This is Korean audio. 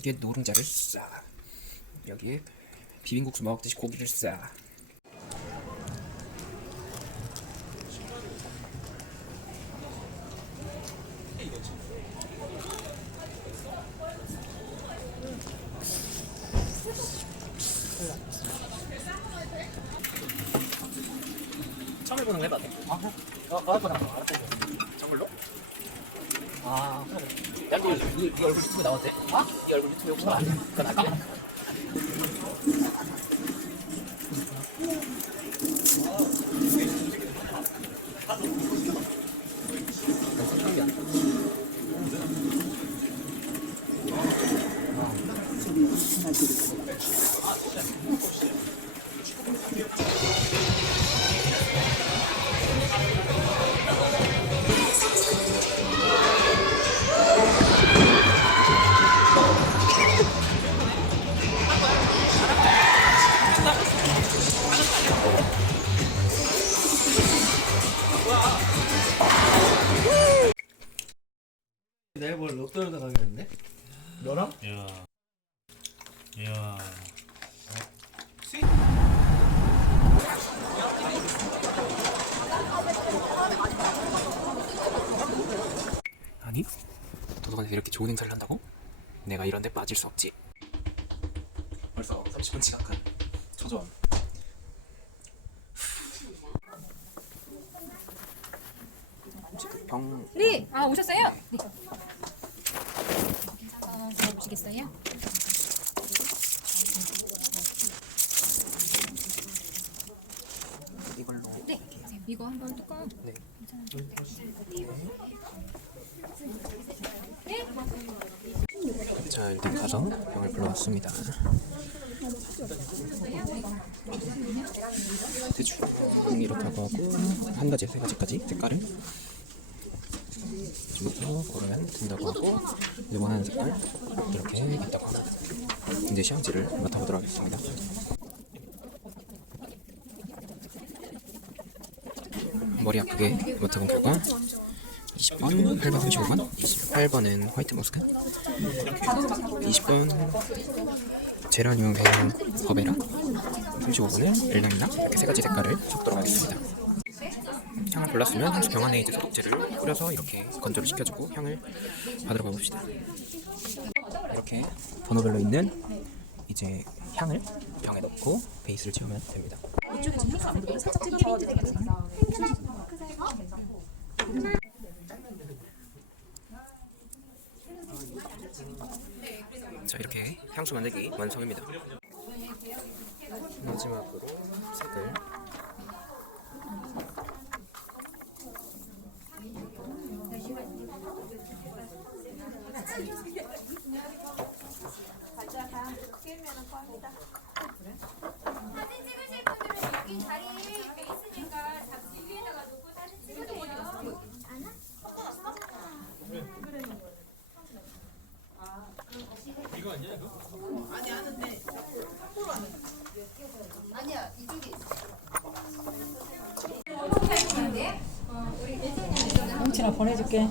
여기에 노른자를 싹. 여기에 비빔국수 먹듯이 고기를 싹. 처음 해보는 거 해봐. 아, 어, 어, 해보자. 알았어. 저걸로? 아, 야, 너, 네, 네 얼굴 유튜브에 나왔대? 아? 네 얼굴 유튜브에 혹시 나왔대? 그건 할게. 내일 뭘 로또를 나가기로 했네? 너랑? 이야. 이야. 아니, 도서관에서 이렇게 좋은 행사를 한다고? 내가 이런 데 빠질 수 없지. 벌써 30분 지각한 초조함. 지금 병 네, 아 오셨어요? 네. 어, 보시겠어요? 이걸로 네, 이거 한번 뚜껑. 네. 자 일단 가서 병을 불러왔습니다. 대충 이렇다고 하고 한 가지 세 가지까지 색깔을 주고 고르면 된다고 하고 원하는 색깔 이렇게 있다고 합니다. 이제 시향지를 맡아보도록 하겠습니다. 머리 아프게 맡아본 결과 20번 8번 35번? 28번은 화이트 머스크? 20번 제라늄 배양 버베라 35번은 엘라밀라 이렇게 세 가지 색깔을 섞도록 하겠습니다. 향을 골랐으면 향수 병 안에 이제 소독제를 뿌려서 이렇게 건조를 시켜주고 향을 받으러 가봅시다. 이렇게 번호별로 있는 이제 향을 병에 넣고 베이스를 채우면 됩니다. 자 이렇게 향수 만들기 완성입니다. 마지막으로 색을 사진 찍으실 분들은 여기 자리 돼 있으니까 잠시 위에다가 놓고 사진 찍으세요. 뭉치나 보내줄게.